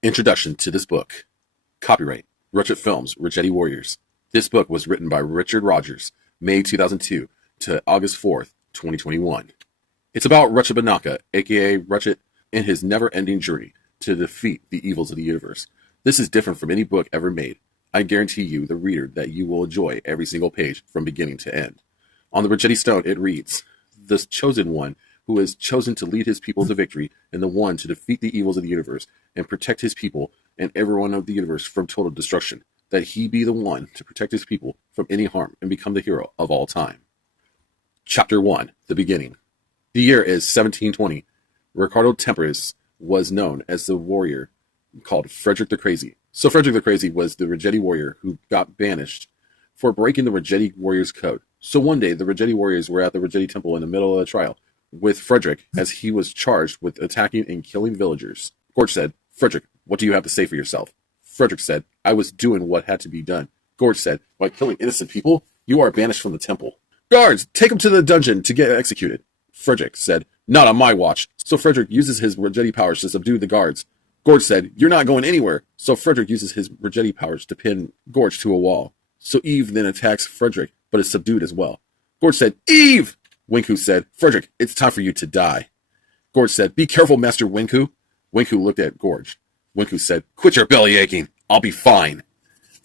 Introduction to this book. Copyright Rutchit Films, Rutchit Warriors. This book was written by Richard Rogers, May 2002 to August 4th, 2021. It's about Rutchit Banaka, aka Rutchit, in his never-ending journey to defeat the evils of the universe. This is different from any book ever made. I guarantee you, the reader, that you will enjoy every single page from beginning to end. On the Rutchit stone, it reads, "The chosen one who is chosen to lead his people to victory, and the one to defeat the evils of the universe and protect his people and everyone of the universe from total destruction, that he be the one to protect his people from any harm and become the hero of all time." Chapter 1, The Beginning. The year is 1720. Ricardo Temperis was known as the warrior called Frederick the Crazy. So Frederick the Crazy was the Rutchit warrior who got banished for breaking the Rutchit warriors' code. So one day, the Rutchit warriors were at the Rutchit temple in the middle of a trial with Frederick, as he was charged with attacking and killing villagers. Gorge said, "Frederick, what do you have to say for yourself?" Frederick said, "I was doing what had to be done." Gorge said, "By killing innocent people, you are banished from the temple. Guards, take him to the dungeon to get executed." Frederick said, "Not on my watch." So Frederick uses his Rutchit powers to subdue the guards. Gorge said, "You're not going anywhere." So Frederick uses his Rutchit powers to pin Gorge to a wall. So Eve then attacks Frederick, but is subdued as well. Gorge said, "Eve!" Winku said, "Frederick, it's time for you to die." Gorge said, "Be careful, Master Winku." Winku looked at Gorge. Winku said, "Quit your belly aching. I'll be fine."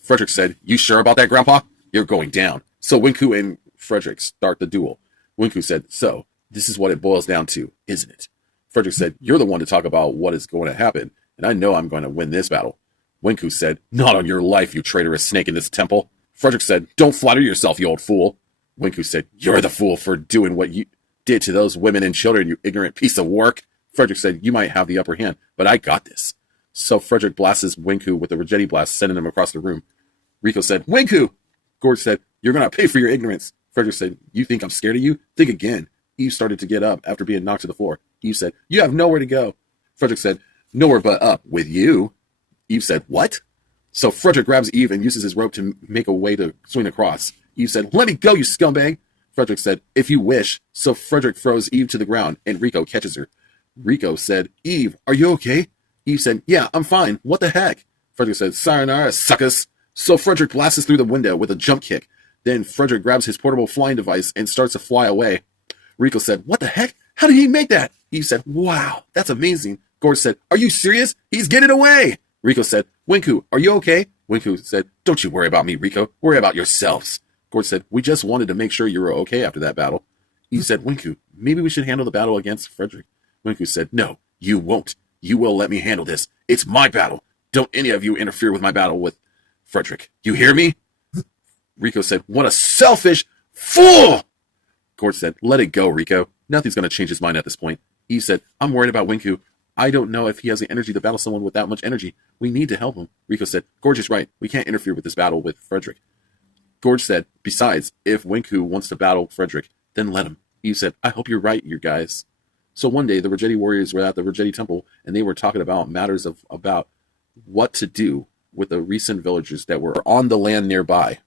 Frederick said, "You sure about that, Grandpa? You're going down." So Winku and Frederick start the duel. Winku said, "So, this is what it boils down to, isn't it?" Frederick said, "You're the one to talk about what is going to happen, and I know I'm going to win this battle." Winku said, "Not on your life, you traitorous snake in this temple." Frederick said, "Don't flatter yourself, you old fool." Winku said, "You're the fool for doing what you did to those women and children, you ignorant piece of work." Frederick said, "You might have the upper hand, but I got this." So Frederick blasts Winku with the Rutchit blast, sending him across the room. Rico said, "Winku!" Gorge said, "You're going to pay for your ignorance." Frederick said, "You think I'm scared of you? Think again." Eve started to get up after being knocked to the floor. Eve said, "You have nowhere to go." Frederick said, "Nowhere but up with you." Eve said, "What?" So Frederick grabs Eve and uses his rope to make a way to swing across. Eve said, "Let me go, you scumbag." Frederick said, "If you wish." So Frederick throws Eve to the ground and Rico catches her. Rico said, "Eve, are you okay?" Eve said, "Yeah, I'm fine. What the heck?" Frederick said, "Sayonara, suckers." So Frederick blasts through the window with a jump kick. Then Frederick grabs his portable flying device and starts to fly away. Rico said, "What the heck? How did he make that?" Eve said, "Wow, that's amazing." Gorge said, "Are you serious? He's getting away." Rico said, "Winku, are you okay?" Winku said, "Don't you worry about me, Rico. Worry about yourselves." Gorge said, "We just wanted to make sure you were okay after that battle." Eve said, "Winku, maybe we should handle the battle against Frederick." Winku said, "No, you won't. You will let me handle this. It's my battle. Don't any of you interfere with my battle with Frederick. You hear me?" Rico said, "What a selfish fool!" Gorge said, "Let it go, Rico. Nothing's going to change his mind at this point." Eve said, "I'm worried about Winku. I don't know if he has the energy to battle someone with that much energy. We need to help him." Rico said, "Gorge is right. We can't interfere with this battle with Frederick." Gorge said, "Besides, if Winku wants to battle Frederick, then let him." Eve said, "I hope you're right, you guys." So one day, the Rutchit warriors were at the Rutchit temple, and they were talking about matters about what to do with the recent villagers that were on the land nearby.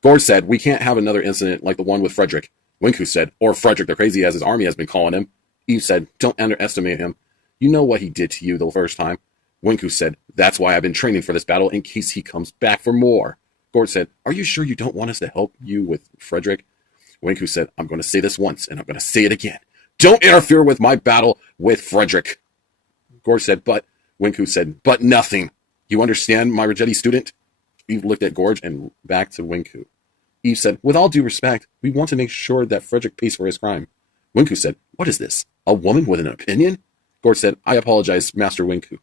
Gorge said, "We can't have another incident like the one with Frederick." Winku said, "Or Frederick the Crazy, as his army has been calling him." Eve said, "Don't underestimate him. You know what he did to you the first time." Winku said, "That's why I've been training for this battle, in case he comes back for more." Gorge said, "Are you sure you don't want us to help you with Frederick?" Winku said, "I'm going to say this once, and I'm going to say it again. Don't interfere with my battle with Frederick." Gorge said, "But..." Winku said, "But nothing. You understand, my Rutchit student?" Eve looked at Gorge and back to Winku. Eve said, "With all due respect, we want to make sure that Frederick pays for his crime." Winku said, "What is this? A woman with an opinion?" Gorge said, "I apologize, Master Winku.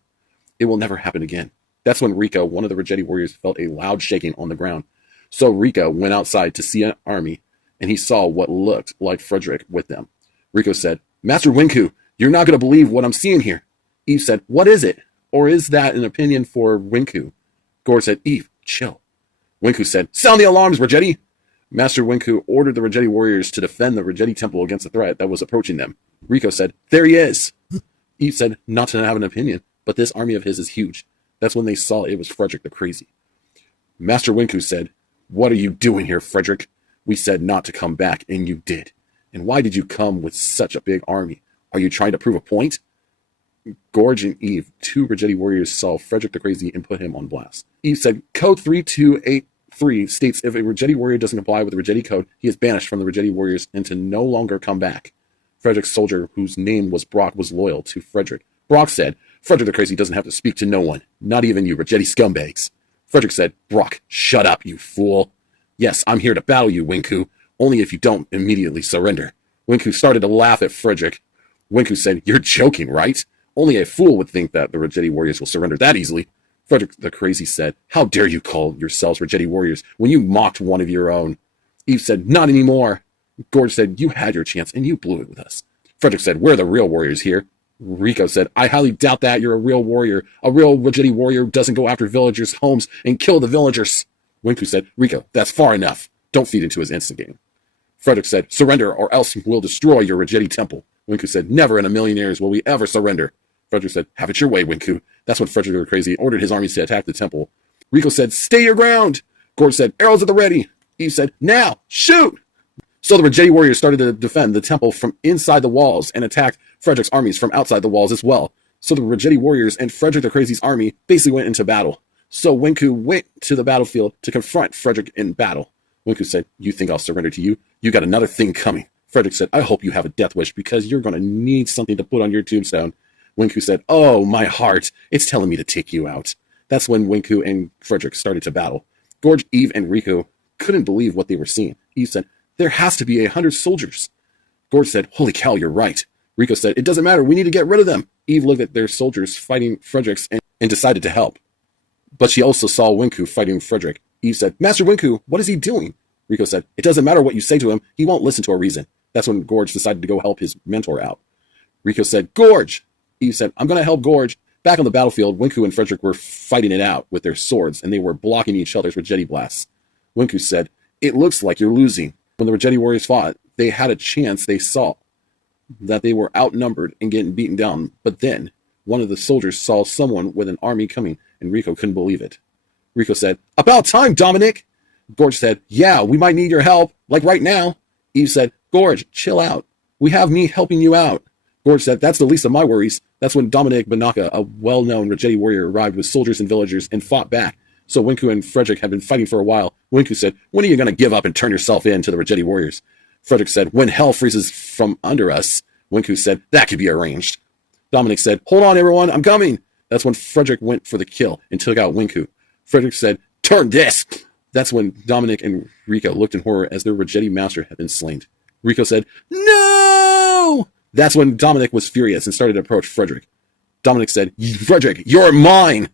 It will never happen again." That's when Rico, one of the Rutchit warriors, felt a loud shaking on the ground. So Rico went outside to see an army, and he saw what looked like Frederick with them. Rico said, "Master Winku, you're not going to believe what I'm seeing here." Eve said, "What is it? Or is that an opinion for Winku?" Gorge said, "Eve, chill." Winku said, "Sound the alarms, Rutchit." Master Winku ordered the Rutchit warriors to defend the Rutchit temple against the threat that was approaching them. Rico said, "There he is." Eve said, "Not to have an opinion, but this army of his is huge." That's when they saw it was Frederick the Crazy. Master Winku said, "What are you doing here, Frederick? We said not to come back, and you did. And why did you come with such a big army? Are you trying to prove a point?" Gorge and Eve, two Ruggetti warriors, saw Frederick the Crazy and put him on blast. Eve said, Code 3283 states if a Ruggetti warrior doesn't comply with the Ruggetti code, he is banished from the Ruggetti warriors and to no longer come back. Frederick's soldier, whose name was Brock, was loyal to Frederick. Brock said, Frederick the Crazy doesn't have to speak to no one, not even you Ruggetti scumbags. Frederick said, Brock, shut up, you fool. Yes, I'm here to battle you, Winku, only if you don't immediately surrender. Winku started to laugh at Frederick. Winku said, You're joking, right? Only a fool would think that the Ruggetti warriors will surrender that easily. Frederick the Crazy said, How dare you call yourselves Ruggetti warriors when you mocked one of your own? Eve said, Not anymore. Gorge said, You had your chance and you blew it with us. Frederick said, We're the real warriors here. Rico said, I highly doubt that you're a real warrior. A real Ruggetti warrior doesn't go after villagers' homes and kill the villagers. Winku said, Rico, that's far enough. Don't feed into his instigating. Frederick said, Surrender or else we'll destroy your Ruggetti temple. Winku said, Never in a million years will we ever surrender. Frederick said, Have it your way, Winku. That's when Frederick the Crazy ordered his armies to attack the temple. Rico said, Stay your ground. Gorge said, Arrows at the ready. Eve said, Now, shoot. So the Ruggetti warriors started to defend the temple from inside the walls and attacked Frederick's armies from outside the walls as well. So the Ruggetti warriors and Frederick the Crazy's army basically went into battle. So Winku went to the battlefield to confront Frederick in battle. Winku said, You think I'll surrender to you? You got another thing coming. Frederick said, I hope you have a death wish because you're going to need something to put on your tombstone. Winku said, Oh, my heart, it's telling me to take you out. That's when Winku and Frederick started to battle. Gorge, Eve, and Rico couldn't believe what they were seeing. Eve said, There has to be 100 soldiers. Gorge said, Holy cow, you're right. Rico said, It doesn't matter, we need to get rid of them. Eve looked at their soldiers fighting Frederick's and decided to help. But she also saw Winku fighting Frederick. Eve said, Master Winku, what is he doing? Rico said, It doesn't matter what you say to him, he won't listen to a reason. That's when Gorge decided to go help his mentor out. Rico said, Gorge! Eve said, I'm going to help Gorge. Back on the battlefield, Winku and Frederick were fighting it out with their swords, and they were blocking each other's Ruggetti blasts. Winku said, It looks like you're losing. When the Ruggetti warriors fought, they had a chance. They saw that they were outnumbered and getting beaten down. But then one of the soldiers saw someone with an army coming, and Rico couldn't believe it. Rico said, About time, Dominic! Gorge said, Yeah, we might need your help, like right now. Eve said, Gorge, chill out. We have me helping you out. Gorge said, That's the least of my worries. That's when Dominic Banaka, a well-known Ruggetti warrior, arrived with soldiers and villagers and fought back. So Winku and Frederick had been fighting for a while. Winku said, When are you going to give up and turn yourself in to the Ruggetti warriors? Frederick said, When hell freezes from under us. Winku said, That could be arranged. Dominic said, Hold on, everyone, I'm coming. That's when Frederick went for the kill and took out Winku. Frederick said, Turn this. That's when Dominic and Rico looked in horror as their Ruggetti master had been slain. Rico said, No! That's when Dominic was furious and started to approach Frederick. Dominic said, Frederick, you're mine.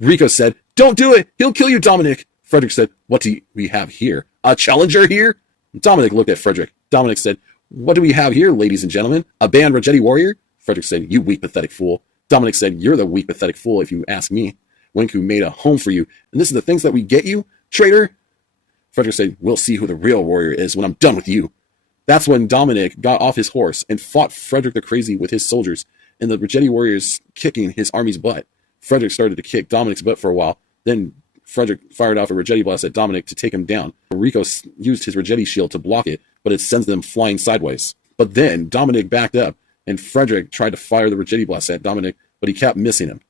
Rico said, Don't do it. He'll kill you, Dominic. Frederick said, What do we have here? A challenger here? Dominic looked at Frederick. Dominic said, What do we have here, ladies and gentlemen? A banned Ruggetti warrior? Frederick said, You weak, pathetic fool. Dominic said, You're the weak, pathetic fool if you ask me. Winku made a home for you, and this is the things that we get you, traitor? Frederick said, We'll see who the real warrior is when I'm done with you. That's when Dominic got off his horse and fought Frederick the Crazy with his soldiers, and the Ruggetti warriors kicking his army's butt. Frederick started to kick Dominic's butt for a while. Then Frederick fired off a Ruggetti blast at Dominic to take him down. Rico used his Ruggetti shield to block it, but it sends them flying sideways. But then Dominic backed up, and Frederick tried to fire the Ruggetti blast at Dominic, but he kept missing him.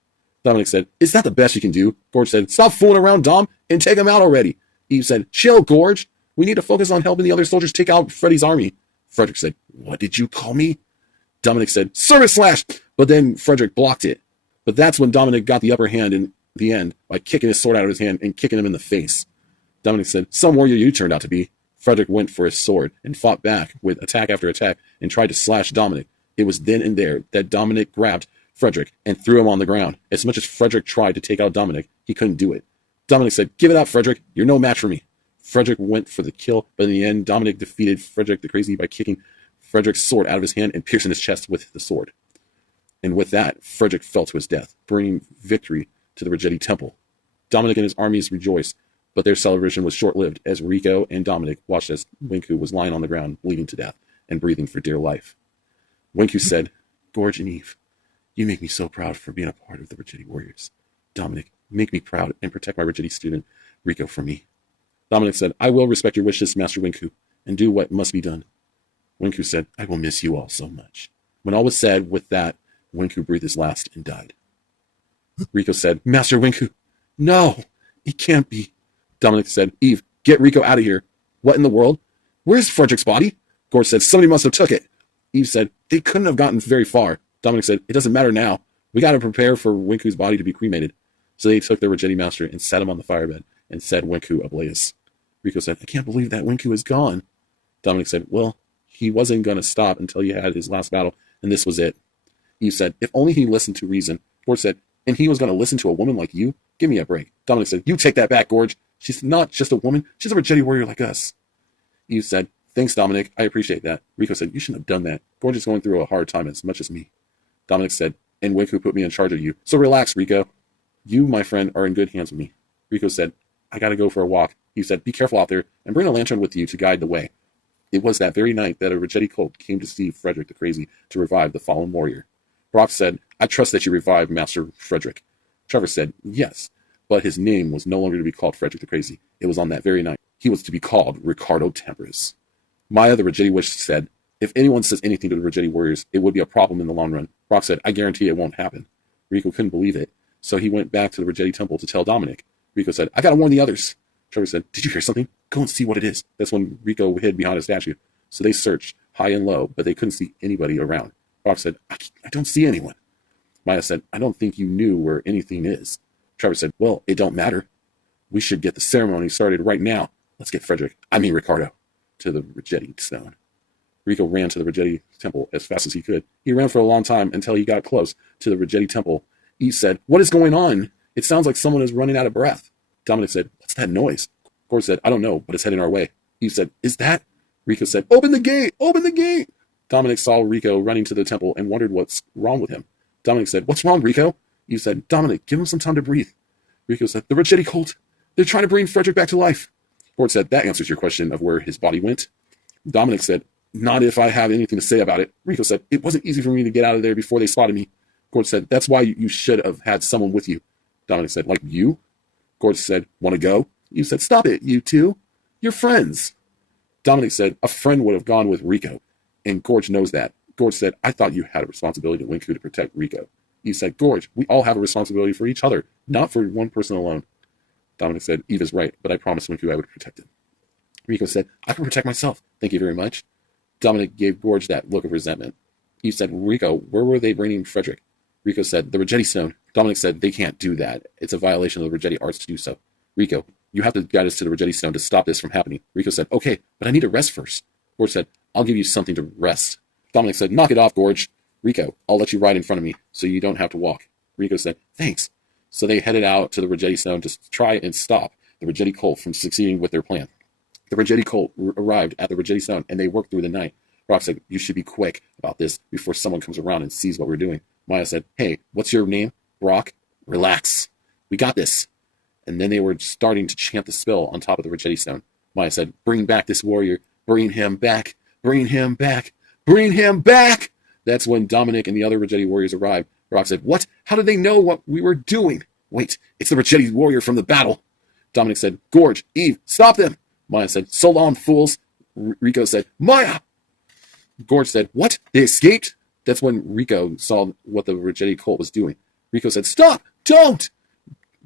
Dominic said, Is that the best you can do? Gorge said, Stop fooling around, Dom, and take him out already. Eve said, Chill, Gorge. We need to focus on helping the other soldiers take out Freddy's army. Frederick said, What did you call me? Dominic said, Service slash! But then Frederick blocked it. But that's when Dominic got the upper hand in the end by kicking his sword out of his hand and kicking him in the face. Dominic said, Some warrior you turned out to be. Frederick went for his sword and fought back with attack after attack and tried to slash Dominic. It was then and there that Dominic grabbed Frederick and threw him on the ground. As much as Frederick tried to take out Dominic, he couldn't do it. Dominic said, Give it up, Frederick. You're no match for me. Frederick went for the kill, but in the end, Dominic defeated Frederick the Crazy by kicking Frederick's sword out of his hand and piercing his chest with the sword. And with that, Frederick fell to his death, bringing victory to the Ruggetti temple. Dominic and his armies rejoiced, but their celebration was short-lived as Rico and Dominic watched as Winku was lying on the ground, bleeding to death and breathing for dear life. Winku said, Gorge and Eve, you make me so proud for being a part of the Ruggetti warriors. Dominic, make me proud and protect my Ruggetti student, Rico, from me. Dominic said, I will respect your wishes, Master Winku, and do what must be done. Winku said, I will miss you all so much. When all was said with that, Wenku breathed his last and died. Rico said, Master Wenku, no, it can't be. Dominic said, Eve, get Rico out of here. What in the world? Where's Frederick's body? Gorge said, somebody must have took it. Eve said, they couldn't have gotten very far. Dominic said, it doesn't matter now. We got to prepare for Wenku's body to be cremated. So they took the Rutchit master and sat him on the firebed and set Wenku ablaze. Rico said, I can't believe that Wenku is gone. Dominic said, well, he wasn't going to stop until he had his last battle, and this was it. Eve said, if only he listened to reason. Gorge said, and he was going to listen to a woman like you? Give me a break. Dominic said, you take that back, Gorge. She's not just a woman. She's a Rutchit warrior like us. Eve said, thanks, Dominic. I appreciate that. Rico said, you shouldn't have done that. Gorge is going through a hard time as much as me. Dominic said, and Wenku put me in charge of you. So relax, Rico. You, my friend, are in good hands with me. Rico said, I got to go for a walk. Eve said, be careful out there and bring a lantern with you to guide the way. It was that very night that a Rutchit cult came to see Frederick the Crazy to revive the fallen warrior. Brock said, I trust that you revived Master Frederick. Trevor said, yes, but his name was no longer to be called Frederick the Crazy. It was on that very night. He was to be called Ricardo Temperis. Maya, the Rutchit witch, said, if anyone says anything to the Rutchit warriors, it would be a problem in the long run. Brock said, I guarantee it won't happen. Rico couldn't believe it, so he went back to the Rutchit temple to tell Dominic. Rico said, I gotta warn the others. Trevor said, did you hear something? Go and see what it is. That's when Rico hid behind a statue. So they searched high and low, but they couldn't see anybody around. Brock said, I don't see anyone. Maya said, I don't think you knew where anything is. Trevor said, well, it don't matter. We should get the ceremony started right now. Let's get Ricardo, to the Rutchit stone. Rico ran to the Rutchit temple as fast as he could. He ran for a long time until he got close to the Rutchit temple. Eve said, what is going on? It sounds like someone is running out of breath. Dominic said, what's that noise? Gorge said, I don't know, but it's heading our way. Eve said, is that? Rico said, open the gate! Open the gate! Dominic saw Rico running to the temple and wondered what's wrong with him. Dominic said, what's wrong, Rico? Eve said, Dominic, give him some time to breathe. Rico said, the Rutchit cult. They're trying to bring Frederick back to life. Gorge said, that answers your question of where his body went. Dominic said, not if I have anything to say about it. Rico said, it wasn't easy for me to get out of there before they spotted me. Gorge said, that's why you should have had someone with you. Dominic said, like you? Gorge said, want to go? Eve said, stop it, you two. You're friends. Dominic said, a friend would have gone with Rico, and Gorge knows that. Gorge said, I thought you had a responsibility to Wenku to protect Rico. Eve said, Gorge, we all have a responsibility for each other, not for one person alone. Dominic said, Eve is right, but I promised Wenku I would protect him. Rico said, I can protect myself. Thank you very much. Dominic gave Gorge that look of resentment. Eve said, Rico, where were they bringing Frederick? Rico said, the Rutchit stone. Dominic said, they can't do that. It's a violation of the Rutchit arts to do so. Rico, you have to guide us to the Rutchit stone to stop this from happening. Rico said, okay, but I need to rest first. Gorge said, I'll give you something to rest. Dominic said, knock it off, Gorge. Rico, I'll let you ride in front of me so you don't have to walk. Rico said, thanks. So they headed out to the Rutchit stone to try and stop the Rutchit cult from succeeding with their plan. The Rutchit cult arrived at the Rutchit stone and they worked through the night. Brock said, you should be quick about this before someone comes around and sees what we're doing. Maya said, hey, what's your name? Brock? Relax. We got this. And then they were starting to chant the spell on top of the Rutchit stone. Maya said, bring back this warrior. Bring him back. Bring him back. Bring him back. That's when Dominic and the other Rutchit warriors arrived. Brock said, what? How did they know what we were doing? Wait, it's the Rutchit warrior from the battle. Dominic said, Gorge, Eve, stop them. Maya said, so long, fools. Rico said, Maya. Gorge said, what? They escaped? That's when Rico saw what the Rutchit cult was doing. Rico said, stop! Don't!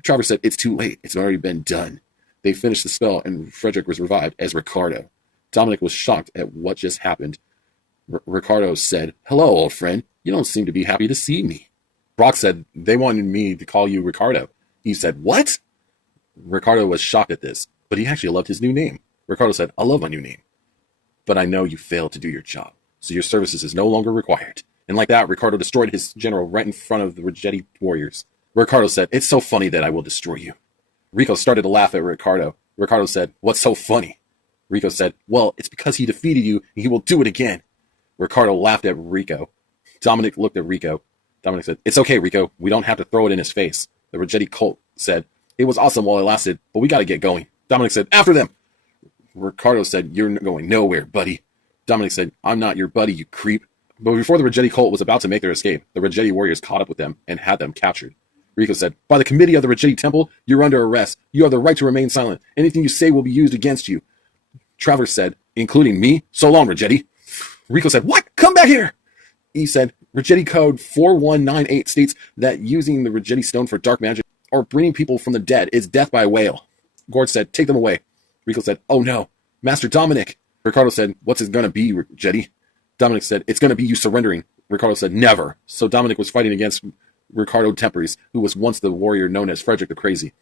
Trevor said, it's too late. It's already been done. They finished the spell and Frederick was revived as Ricardo. Dominic was shocked at what just happened. Ricardo said, hello, old friend. You don't seem to be happy to see me. Brock said, they wanted me to call you Ricardo. He said, what? Ricardo was shocked at this, but he actually loved his new name. Ricardo said, I love my new name, but I know you failed to do your job, so your services is no longer required. And like that, Ricardo destroyed his general right in front of the Rutchit warriors. Ricardo said, it's so funny that I will destroy you. Rico started to laugh at Ricardo. Ricardo said, what's so funny? Rico said, well, it's because he defeated you and he will do it again. Ricardo laughed at Rico. Dominic looked at Rico. Dominic said, it's okay, Rico. We don't have to throw it in his face. The Rutchit cult said, it was awesome while it lasted, but we got to get going. Dominic said, after them. Ricardo said, you're going nowhere, buddy. Dominic said, I'm not your buddy, you creep. But before the Rutchit cult was about to make their escape, the Rutchit warriors caught up with them and had them captured. Rico said, by the committee of the Rutchit temple, you're under arrest. You have the right to remain silent. Anything you say will be used against you. Trevor said, including me? So long, Rutchit. Rico said, what? Come back here. He said, Rutchit code 4198 states that using the Rutchit stone for dark magic or bringing people from the dead is death by a whale. Gorge said, take them away. Rico said, oh no, Master Dominic. Ricardo said, what's it gonna be, Rutchit? Dominic said, it's gonna be you surrendering. Ricardo said, never. So Dominic was fighting against Ricardo Temperies, who was once the warrior known as Frederick the Crazy.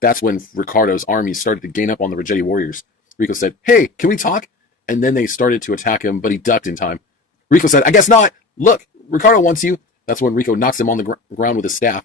That's when Ricardo's army started to gain up on the Rutchit warriors. Rico said, hey, can we talk? And then they started to attack him, but he ducked in time. Rico said, I guess not. Look, Ricardo wants you. That's when Rico knocks him on the ground with his staff.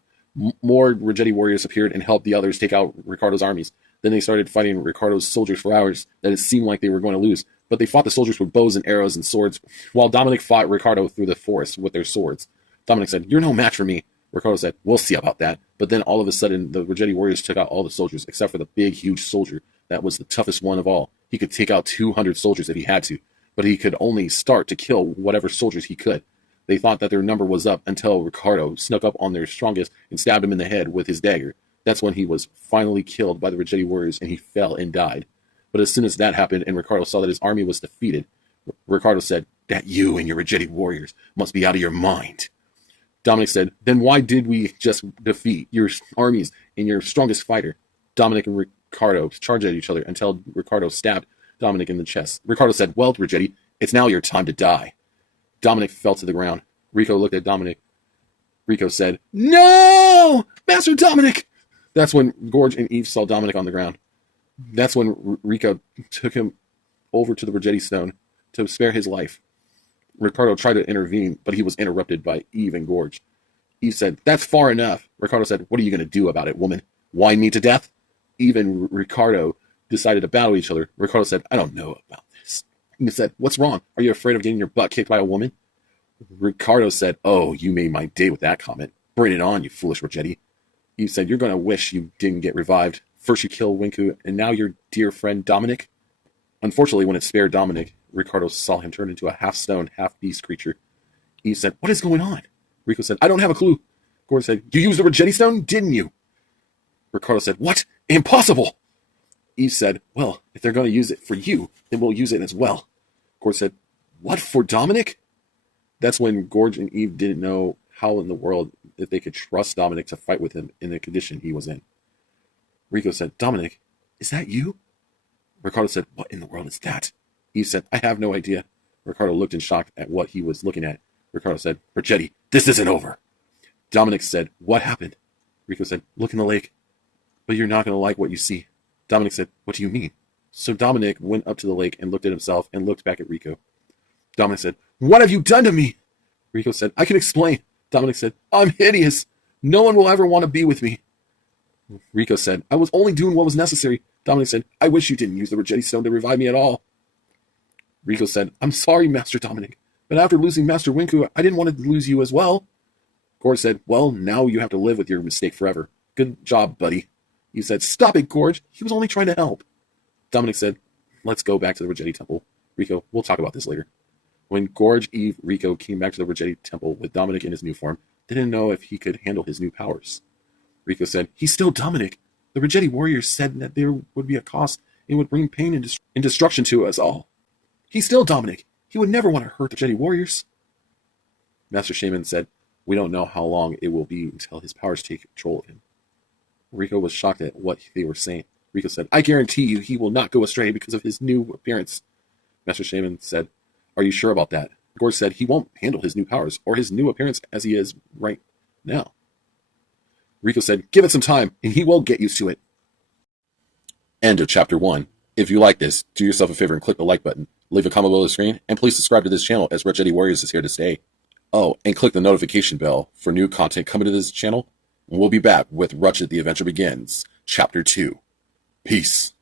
More Rutchit warriors appeared and helped the others take out Ricardo's armies. Then they started fighting Ricardo's soldiers for hours that it seemed like they were going to lose. But they fought the soldiers with bows and arrows and swords, while Dominic fought Ricardo through the forest with their swords. Dominic said, you're no match for me. Ricardo said, we'll see about that. But then all of a sudden, the Rutchit warriors took out all the soldiers, except for the big, huge soldier that was the toughest one of all. He could take out 200 soldiers if he had to, but he could only start to kill whatever soldiers he could. They thought that their number was up until Ricardo snuck up on their strongest and stabbed him in the head with his dagger. That's when he was finally killed by the Rutchit warriors and he fell and died. But as soon as that happened and Ricardo saw that his army was defeated, Ricardo said, that you and your Rutchit warriors must be out of your mind. Dominic said, then why did we just defeat your armies and your strongest fighter? Dominic and Ricardo charged at each other until Ricardo stabbed Dominic in the chest. Ricardo said, well, Rutchit, it's now your time to die. Dominic fell to the ground. Rico looked at Dominic. Rico said, no! Master Dominic! That's when Gorge and Eve saw Dominic on the ground. That's when Rico took him over to the Rutchit stone to spare his life. Ricardo tried to intervene, but he was interrupted by Eve and Gorge. Eve said, that's far enough. Ricardo said, what are you going to do about it, woman? Whine me to death? Eve and Ricardo decided to battle each other. Ricardo said, I don't know about this. Eve said, what's wrong? Are you afraid of getting your butt kicked by a woman? Ricardo said, oh, you made my day with that comment. Bring it on, you foolish Rutchit. Eve said, you're going to wish you didn't get revived. First you kill Winku, and now your dear friend Dominic? Unfortunately, when it spared Dominic, Ricardo saw him turn into a half-stone, half-beast creature. Eve said, what is going on? Rico said, I don't have a clue. Gorge said, you used the Rutchit stone, didn't you? Ricardo said, what? Impossible! Eve said, well, if they're going to use it for you, then we'll use it as well. Gorge said, what, for Dominic? That's when Gorge and Eve didn't know how in the world if they could trust Dominic to fight with him in the condition he was in. Rico said, Dominic, is that you? Ricardo said, what in the world is that? Eve said, I have no idea. Ricardo looked in shock at what he was looking at. Ricardo said, Rutchit, this isn't over. Dominic said, what happened? Rico said, look in the lake. But you're not going to like what you see. Dominic said, what do you mean? So Dominic went up to the lake and looked at himself and looked back at Rico. Dominic said, what have you done to me? Rico said, I can explain. Dominic said, I'm hideous. No one will ever want to be with me. Rico said, I was only doing what was necessary. Dominic said, I wish you didn't use the Rutchit stone to revive me at all. Rico said, I'm sorry, Master Dominic, but after losing Master Winku, I didn't want to lose you as well. Gorge said, well, now you have to live with your mistake forever. Good job, buddy. He said, stop it, Gorge. He was only trying to help. Dominic said, let's go back to the Rutchit temple. Rico, we'll talk about this later. When Gorge, Eve, Rico came back to the Rutchit temple with Dominic in his new form, they didn't know if he could handle his new powers. Rico said, he's still Dominic. The Rutchit warriors said that there would be a cost and would bring pain and destruction to us all. He's still Dominic. He would never want to hurt the Rutchit warriors. Master Shaman said, we don't know how long it will be until his powers take control of him. Rico was shocked at what they were saying. Rico said, I guarantee you he will not go astray because of his new appearance. Master Shaman said, are you sure about that? Gorge said he won't handle his new powers or his new appearance as he is right now. Rico said, give it some time and he will get used to it. End of chapter 1. If you like this, do yourself a favor and click the like button. Leave a comment below the screen and please subscribe to this channel as Rutchit Warriors is here to stay. Oh, and click the notification bell for new content coming to this channel. And we'll be back with Rutchit the Adventure Begins, Chapter 2. Peace.